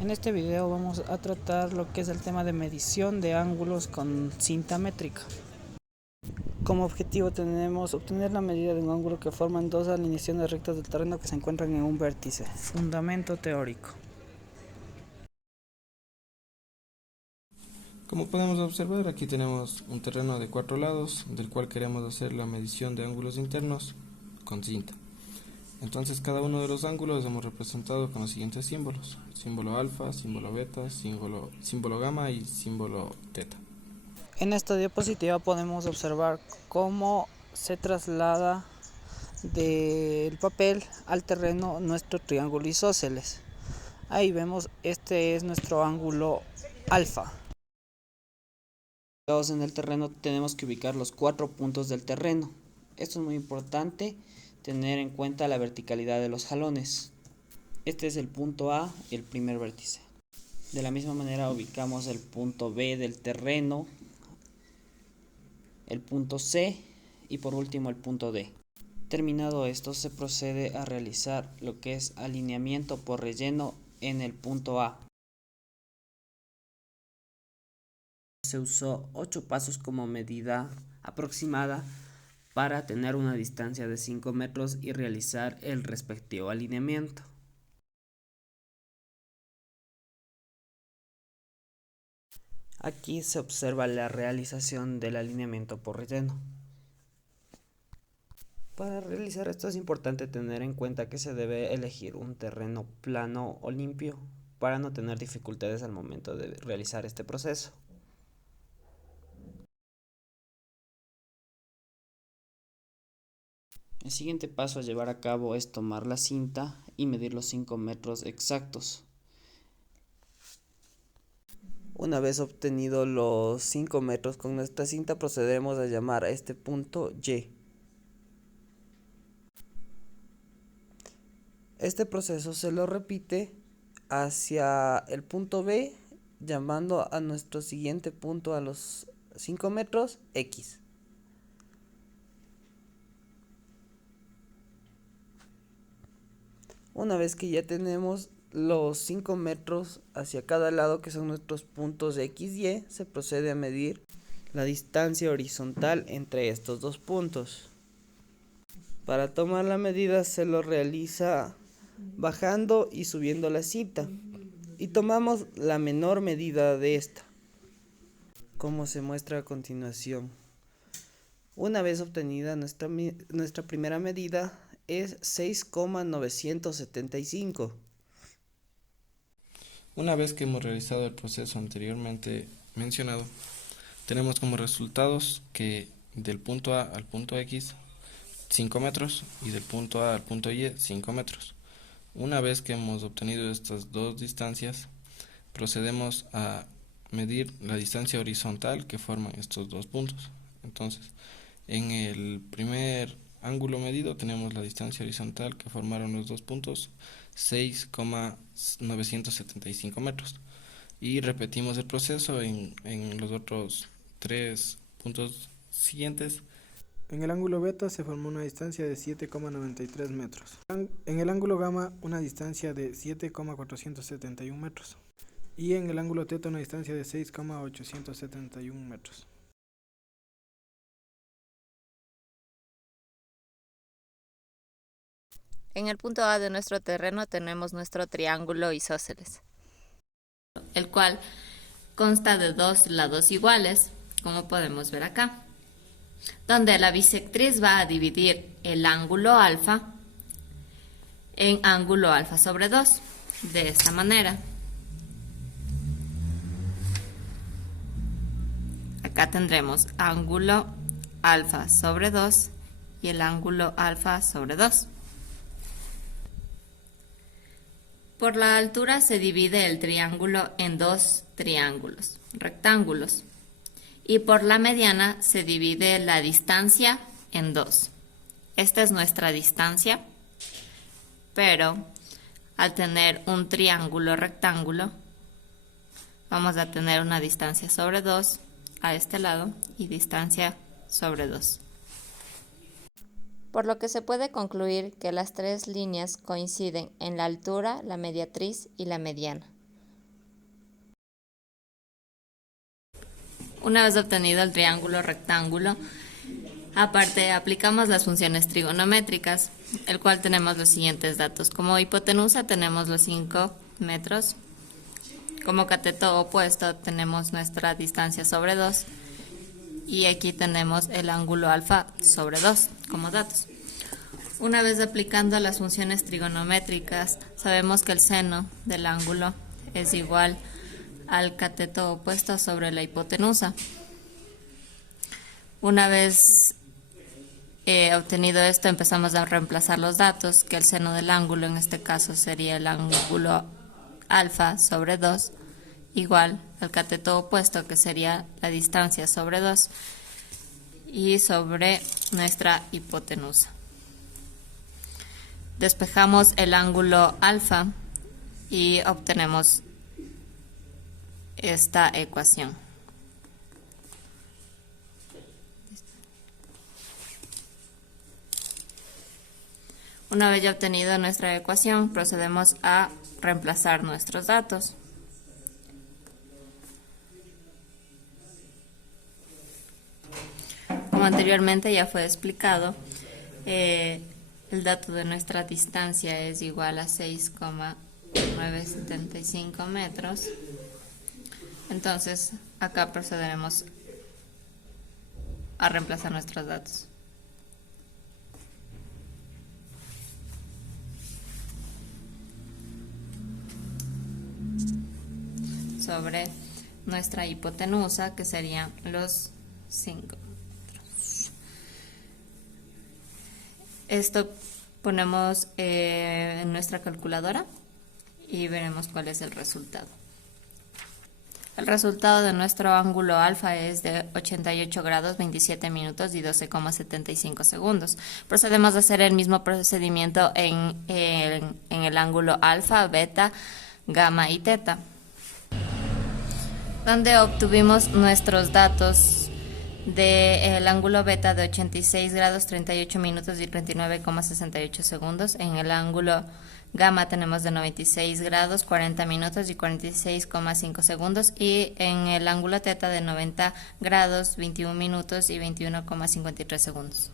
En este video vamos a tratar lo que es el tema de medición de ángulos con cinta métrica. Como objetivo tenemos obtener la medida de un ángulo que forman dos alineaciones rectas del terreno que se encuentran en un vértice. Fundamento teórico. Como podemos observar, aquí tenemos un terreno de 4 lados, del cual queremos hacer la medición de ángulos internos con cinta. Entonces cada uno de los ángulos hemos representado con los siguientes símbolos: símbolo alfa, símbolo beta, símbolo gamma y símbolo teta. En esta diapositiva podemos observar cómo se traslada del papel al terreno nuestro triángulo isósceles. Ahí vemos, este es nuestro ángulo alfa. En el terreno tenemos que ubicar los 4 puntos del terreno. Esto es muy importante, tener en cuenta la verticalidad de los jalones. Este es el punto A, el primer vértice. De la misma manera ubicamos el punto B del terreno, el punto C y por último el punto D. Terminado esto, se procede a realizar lo que es alineamiento por relleno en el punto A. Se usó 8 pasos como medida aproximada para tener una distancia de 5 metros y realizar el respectivo alineamiento. Aquí se observa la realización del alineamiento por relleno. Para realizar esto es importante tener en cuenta que se debe elegir un terreno plano o limpio para no tener dificultades al momento de realizar este proceso. El siguiente paso a llevar a cabo es tomar la cinta y medir los 5 metros exactos. Una vez obtenido los 5 metros con nuestra cinta, procedemos a llamar a este punto Y. Este proceso se lo repite hacia el punto B, llamando a nuestro siguiente punto a los 5 metros X. Una vez que ya tenemos los 5 metros hacia cada lado, que son nuestros puntos X y Y, se procede a medir la distancia horizontal entre estos dos puntos. Para tomar la medida se lo realiza bajando y subiendo la cinta y tomamos la menor medida de esta, como se muestra a continuación. Una vez obtenida nuestra primera medida es 6,975. Una vez que hemos realizado el proceso anteriormente mencionado, tenemos como resultados que del punto A al punto X 5 metros y del punto A al punto Y 5 metros. Una vez que hemos obtenido estas dos distancias, procedemos a medir la distancia horizontal que forman estos dos puntos. Entonces, en el primer ángulo medido tenemos la distancia horizontal que formaron los dos puntos, 6,975 metros. Y repetimos el proceso en los otros tres puntos siguientes. En el ángulo beta se formó una distancia de 7,93 metros. En el ángulo gamma una distancia de 7,471 metros. Y en el ángulo teta una distancia de 6,871 metros. En el punto A de nuestro terreno tenemos nuestro triángulo isósceles, el cual consta de dos lados iguales, como podemos ver acá, donde la bisectriz va a dividir el ángulo alfa en ángulo alfa sobre 2, de esta manera. Acá tendremos ángulo alfa sobre 2 y el ángulo alfa sobre 2. Por la altura se divide el triángulo en dos triángulos, rectángulos, y por la mediana se divide la distancia en dos. Esta es nuestra distancia, pero al tener un triángulo rectángulo, vamos a tener una distancia sobre 2 a este lado y distancia sobre 2. Por lo que se puede concluir que las tres líneas coinciden en la altura, la mediatriz y la mediana. Una vez obtenido el triángulo rectángulo, aparte aplicamos las funciones trigonométricas, el cual tenemos los siguientes datos. Como hipotenusa tenemos los 5 metros. Como cateto opuesto tenemos nuestra distancia sobre 2. Y aquí tenemos el ángulo alfa sobre 2 como datos. Una vez aplicando las funciones trigonométricas, sabemos que el seno del ángulo es igual al cateto opuesto sobre la hipotenusa. Una vez obtenido esto, empezamos a reemplazar los datos, que el seno del ángulo en este caso sería el ángulo alfa sobre 2, igual al cateto opuesto, que sería la distancia sobre 2, y sobre nuestra hipotenusa. Despejamos el ángulo alfa y obtenemos esta ecuación. Una vez ya obtenido nuestra ecuación, procedemos a reemplazar nuestros datos. Como anteriormente ya fue explicado, el dato de nuestra distancia es igual a 6,975 metros. Entonces, acá procederemos a reemplazar nuestros datos. Sobre nuestra hipotenusa, que serían los 5 metros. Esto ponemos en nuestra calculadora y veremos cuál es el resultado. El resultado de nuestro ángulo alfa es de 88 grados, 27 minutos y 12,75 segundos. Procedemos a hacer el mismo procedimiento en el ángulo alfa, beta, gamma y teta, donde obtuvimos nuestros datos del ángulo beta de 86 grados, 38 minutos y 39,68 segundos. En el ángulo gamma tenemos de 96 grados, 40 minutos y 46,5 segundos. Y en el ángulo teta de 90 grados, 21 minutos y 21,53 segundos.